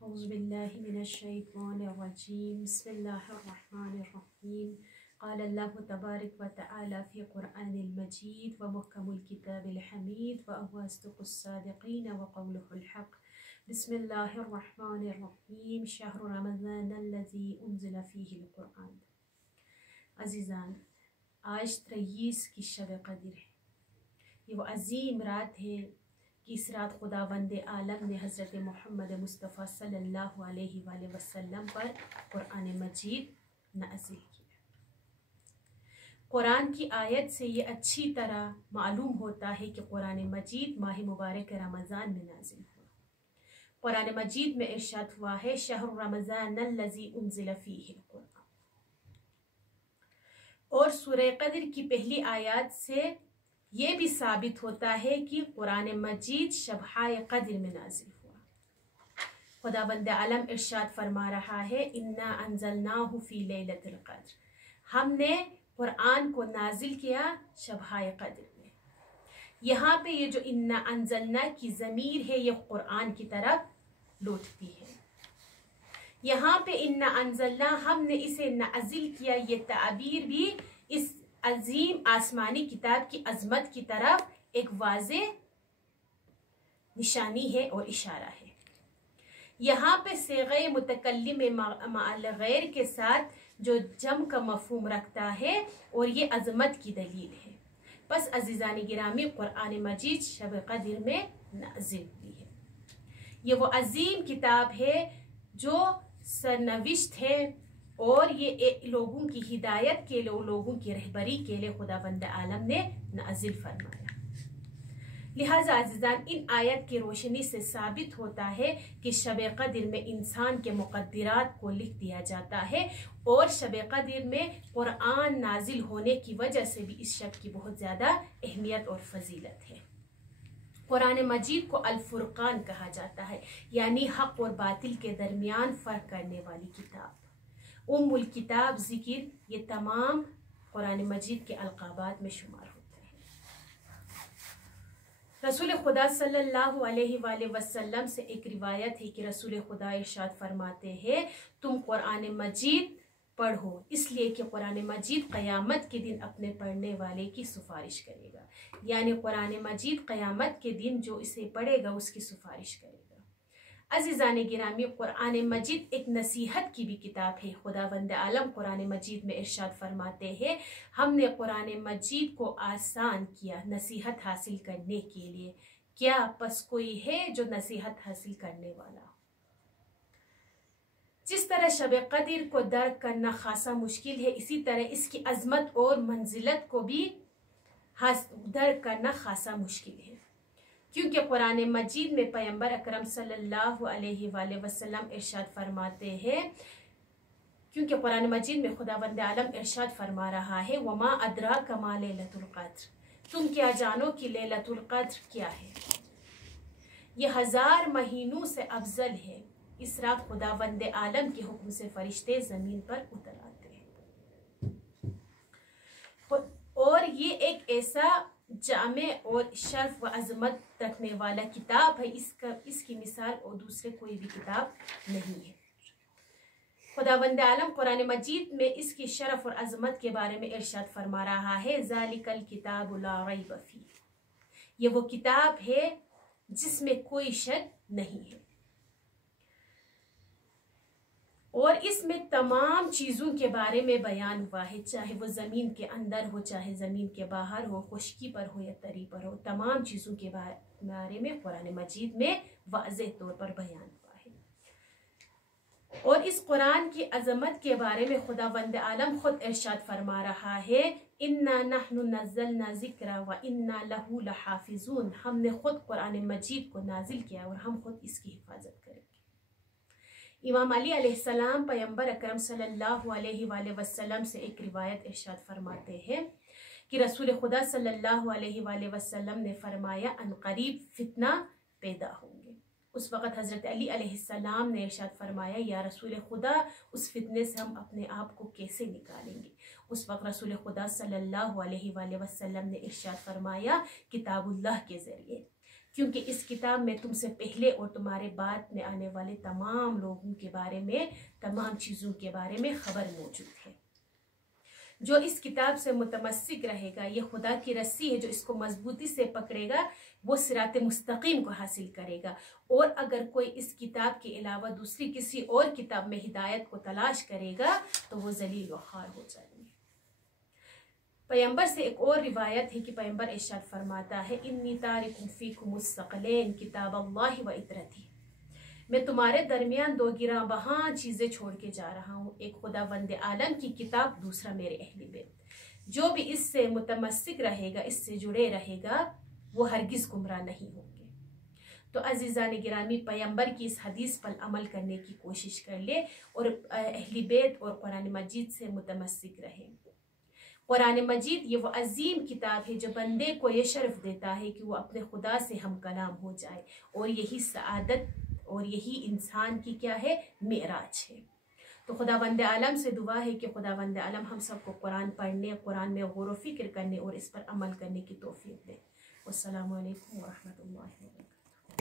औज़ुबिल्लाहि मिनश्शैतानिर्रजीम बिस्मिल्लाहिर्रहमानिर्रहीम क़ाल अल्लाहु तबारक व तआला फ़ी क़ुरआनिल मजीद व मुहकमुल किताबिल हमीद व हुवा अस्दक़ुस सादिक़ीन व क़ौलुहुल हक़ बिस्मिल्लाहिर्रहमानिर्रहीम शहरु रमज़ानल्लज़ी उन्ज़िला फ़ीहिल क़ुरआन। अज़ीज़ान, आज 23 की शब क़द्र है। ये वो अज़ीम रात है कि इस रात खुदावंद आलम ने हज़रत मोहम्मद मुस्तफ़ा सल्लल्लाहु अलैहि वसल्लम पर कुरान मजीद नाज़िल किया। कुरान की आयत से ये अच्छी तरह मालूम होता है कि कुरान मजीद माह मुबारक रमज़ान में नाज़िल हुआ। कुरान मजीद में इरशाद हुआ है शहरु रमज़ानल्लज़ी उन्ज़िला फ़ीहिल क़ुरआन। और सूरह क़द्र की पहली आयत से ये भी साबित होता है कि कुरान मजीद शब-ए क़द्र में नाज़िल हुआ। खुदावंद आलम इरशाद फरमा रहा है इन्ना अंज़लनाहु फ़ी लैलतिल क़द्र, हमने कुरान को नाज़िल किया शब-ए क़द्र में। यहाँ पे ये जो इन्ना अंज़लना की ज़मीर है ये कुरान की तरफ लौटती है। यहाँ पे इन्ना अंज़लना हमने इसे नाज़िल किया, ये ताबीर भी इस अजीम आसमानी किताब की अजमत की तरफ एक वाज़े निशानी है और इशारा है। यहाँ पे सेग़े मुतकल्लिम मअल गैर के साथ जो जम का मफ़हूम रखता है और ये अजमत की दलील है। बस अज़ीज़ानी गिरामी, कुरान मजीद शब क़द्र में नाज़िल हुई है। ये वो अजीम किताब है जो सरनविश्त है और ये लोगों की हिदायत के लिए, लोगों की रहबरी के लिए खुदावंद आलम ने नाज़िल फरमाया। लिहाजा अज़ीज़ान, इन आयत की रोशनी से साबित होता है कि शब क़द्र में इंसान के मुक़द्दरात को लिख दिया जाता है और शब क़द्र में कुरान नाजिल होने की वजह से भी इस शब की बहुत ज़्यादा अहमियत और फजीलत है। कुरान मजीद को अल फुरक़ान कहा जाता है, यानी हक़ और बातिल के दरमियान फ़र्क करने वाली किताब। उम्मुल किताब ज़िक्र, ये तमाम कुरान मजीद के अलक़ाबात में शुमार होते हैं। रसूल खुदा सल्लल्लाहु अलैहि वसल्लम से एक रिवायत है कि रसूल खुदा इरशाद फरमाते हैं तुम कुरान मजीद पढ़ो, इसलिए कि कुरान मजीद क़यामत के दिन अपने पढ़ने वाले की सिफारिश करेगा। यानी कुरान मजीद क़यामत के दिन जो इसे पढ़ेगा उसकी सिफारिश करेगा। अज़ीज़ान गिरामी, कुरान मजीद एक नसीहत की भी किताब है। खुदावंद आलम कुरान मजीद में इरशाद फरमाते हैं हमने कुरान मजीद को आसान किया नसीहत हासिल करने के लिए। क्या बस कोई है जो नसीहत हासिल करने वाला? जिस तरह शब क़द्र को दर्क करना खासा मुश्किल है, इसी तरह इसकी अजमत और मंजिलत को भी दर्क करना खासा मुश्किल है, क्योंकि कुरान मजीद में पैगंबर अकरम सल्लल्लाहु अलैहि वसल्लम इरशाद फरमाते हैं, क्योंकि कुरान मजीद में खुदावंद आलम इरशाद फरमा रहा है वमा अदराका मा लैलतुल क़द्र, तुम क्या जानो कि लैलतुल क़द्र क्या है। ये 1000 महीनों से अफजल है। इस रात खुदावंद आलम के हुक्म से फरिश्ते जमीन पर उतर आते हैं और ये एक ऐसा जामे और शर्फ व अजमत रखने वाला किताब है, इसकी मिसाल और दूसरे कोई भी किताब नहीं है। खुदावंद आलम कुरान मजीद में इसकी शरफ और अजमत के बारे में इरशाद फरमा रहा है ज़ालिकल किताबु ला रैब फीह, ये वो किताब है जिसमें कोई शक नहीं है और इसमें तमाम चीज़ों के बारे में बयान हुआ है, चाहे वो ज़मीन के अंदर हो, चाहे ज़मीन के बाहर हो, खुश्की पर हो या तरी पर हो, तमाम चीज़ों के बारे में कुरान मजीद में वाज़ेह तौर पर बयान हुआ है। और इस कुरान की अज़मत के बारे में खुदावंद आलम खुद इरशाद फरमा रहा है इन्ना नहनु नज़्ज़लना ज़िक्रा व इन्ना लहू लहाफ़िज़ून, हमने खुद कुरान मजीद को नाजिल किया और हम खुद इसकी हिफाजत करेंगे। इमाम अली अलैहिस्सलाम पैगंबर अकरम सल्लल्लाहु अलैहि वसल्लम से एक रिवायत इरशाद फरमाते हैं कि रसूल खुदा सल्लल्लाहु अलैहि वसल्लम ने फरमाया अनकरीब फितना पैदा होंगे। उस वक़्त हज़रत अली अलैहिस्सलाम ने इरशाद फरमाया या रसूल खुदा, उस फितने से हम अपने आप को कैसे निकालेंगे? उस वक़्त रसूल खुदा सल्लल्लाहु अलैहि वसल्लम ने इरशाद फरमाया किताबुल्लाह के ज़रिए, क्योंकि इस किताब में तुमसे पहले और तुम्हारे बाद में आने वाले तमाम लोगों के बारे में, तमाम चीज़ों के बारे में खबर मौजूद है। जो इस किताब से मुतमस्सिक रहेगा, ये खुदा की रस्सी है, जो इसको मजबूती से पकड़ेगा वो सिरात मुस्तकीम को हासिल करेगा। और अगर कोई इस किताब के अलावा दूसरी किसी और किताब में हिदायत को तलाश करेगा तो वो जलील व खार हो जाएंगे। पैगंबर से एक और रिवायत है कि पैगंबर इरशाद फरमाता है, इन्नी तारिकुम फीकुमुस सकलैन किताब अल्लाह व इतरती, मैं तुम्हारे दरमियान दो गिरा बहां चीज़ें छोड़ के जा रहा हूँ, एक खुदावंद आलम की किताब, दूसरा मेरे अहले बैत। जो भी इससे मुतमस्सिक रहेगा, इससे जुड़े रहेगा, वो हरगिज़ गुमराह नहीं होंगे। तो अजीज़ान गिरामी, पैगंबर की इस हदीस पर अमल करने की कोशिश कर ले और अहले बैत और कुरान मजीद से मुतमस्सिक रहे। कुरान मजीद ये वो अजीम किताब है जो बंदे को ये शर्फ देता है कि वो अपने खुदा से हम कलाम हो जाए, और यही सआदत और यही इंसान की क्या है, मेराज है। तो खुदावंद आलम से दुआ है कि खुदावंद आलम हम सबको कुरान पढ़ने, कुरान में गौर व फिक्र करने और इस पर अमल करने की तौफीक दे। अस्सलामु अलैकुम व रहमतुल्लाहि व बरकातहू।